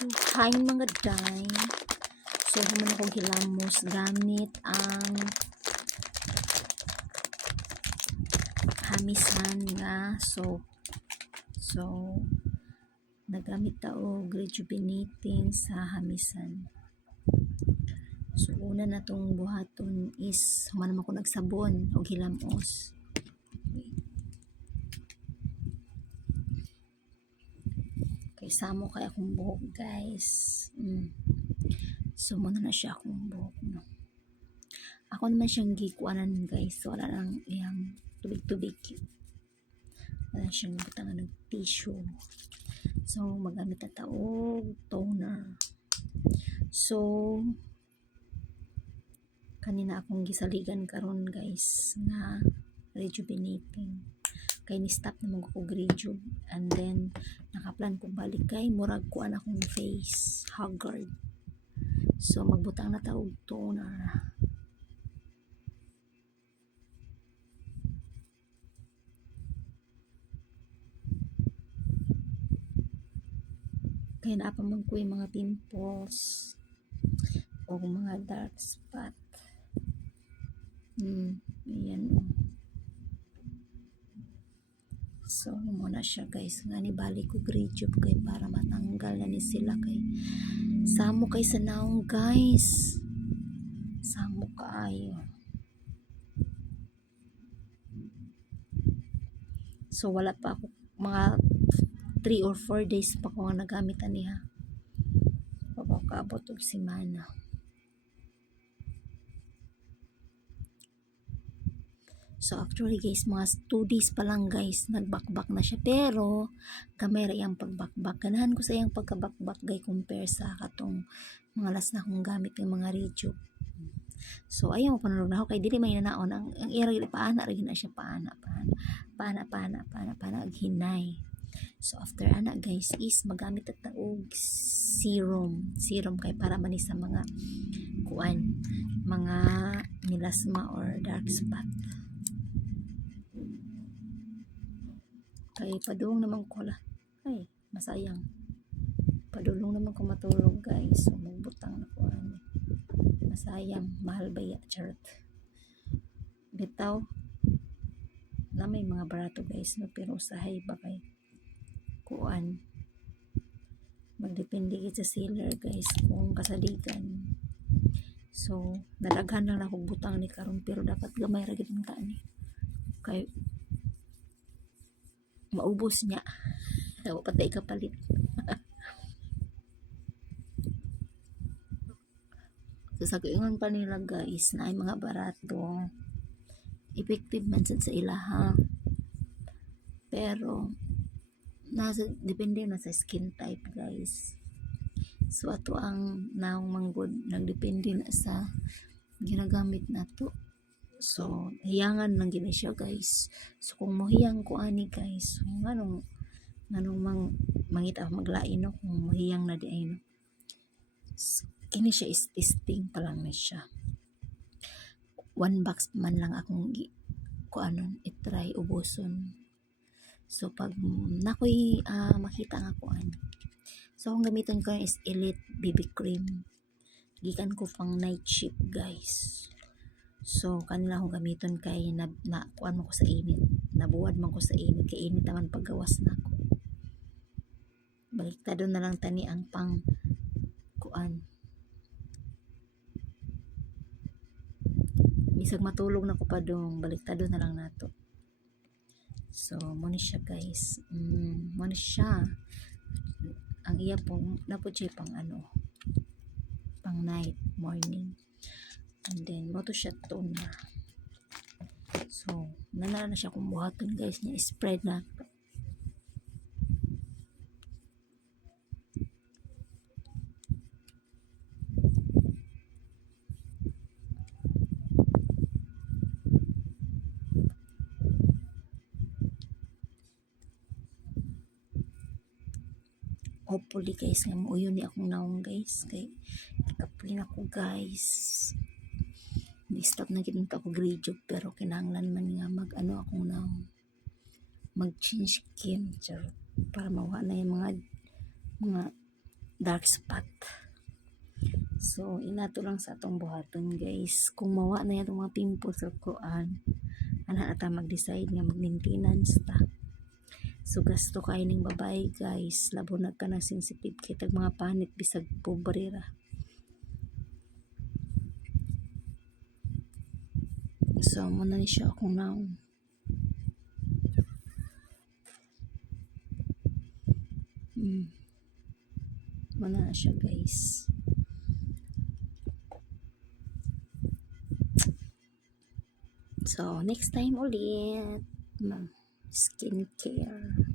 Hi mga day. So, human akong hilamos gamit ang hamisan nga soap. So, nagamit ta og rejuvenating sa hamisan. So, una na tong buhaton is human ako nagsabon og hilamos. Kay samo kay akong buhok, guys. So, muna na siya akong buhok, no. Ako naman siyang gikuanan, guys. So, wala lang iyang tubig-tubig. Wala siyang butangan ng tissue. So, magamit na taog toner. So, kanina akong gisaligan karon, guys, nga rejuvenating. Kay ni-stop na mag ko rejuve. And then, nakaplan ko balik kay murag kuan akong face. Haggard. So, magbutang na taog toner. Kaya naapamang ko yung mga pimples o mga dark spot. Ayan. So, muna siya, guys. Nga ni balik ko rejuve kay para matanggal na ni sila kay samo kay sa naong, guys. Samo kaayo. So, wala pa ako mga 3 or 4 days pa ko nga nagamit niya. Pagkakaabot og semana. So actually, guys, mga 2 days pa lang, guys, nagbakbak na siya. Pero kamera iyang pagbakbak. Ganahan ko sa iyang pagkabakbak, guys, compare sa katong mga last na kong gamit ng mga rejuve. So ayaw mo panulog na ako kay dili may nanaon ang ira paana rin na siya paana aghinay. So after ana, guys, is magamit at taog serum kay para man sa mga kuan, mga melasma or dark spot. Kay padung naman ko la. Ay, masayang. Padulong naman ko matulog, guys. So magbutang na ko ani. Masayang, mahal ba ya, charot. Bitaw na may mga barato, guys, no, pero usahay ba kay kuan. Magdepende gid sa seller, guys, kung kasaligan. So, nadaghan lang akong butang ni karon pero dapat gamay ra gid ta ni. Kay maubos niya. Patay kapalit. So, sa kuingon pa nila, guys, na ay mga barato. Effective man sad sa ilaha. Pero, depende na sa skin type, guys. So, ato ang naong manggod, nagdepende na sa ginagamit nato. So, hiyangan lang gina siya, guys. So, kung mohiyang ko ani, guys, so, nganong mangita maglain, no, kung mohiyang na di ay, no. So, kini siya is testing pa lang na siya. 1 box man lang akong itry ubuson. So, pag nakoy makita nga kuan. So, ang gamiton ko is Elite BB Cream. Gikan ko pang night shift, guys. So, kanila akong gamiton kay kuan mo ko sa init. Nabuwad man ko sa init. Kay init naman paggawas na ako. Baliktado na lang tani ang pang kuan. Bisag matulog na ko pa dong, baliktado na lang nato. So, muna siya, guys. Muna siya. Ang iya pong napod siya pang pang night, morning. And then, moto siya toner. So, nana na siya kung buhaton, guys, niya spread na. Hopefully, guys, nga muuyon ni akong naong, guys. Kay kapulin ako, guys. Di-stop na kita ako rejuve, pero kinahanglan man nga akong naong. Mag-change skin, para mawala yung mga dark spot. So inato lang sa atong buhaton guys, kung mawa na yung mga pimples or kuan, ana ata mag-decide nga mag-maintenance ta. So gasto kay ning babae guys, labo na ka na sensitive kay tag mga panit bisag pobre ra. So muna ni siya akong naong. Muna na siya guys. So next time ulit, skincare.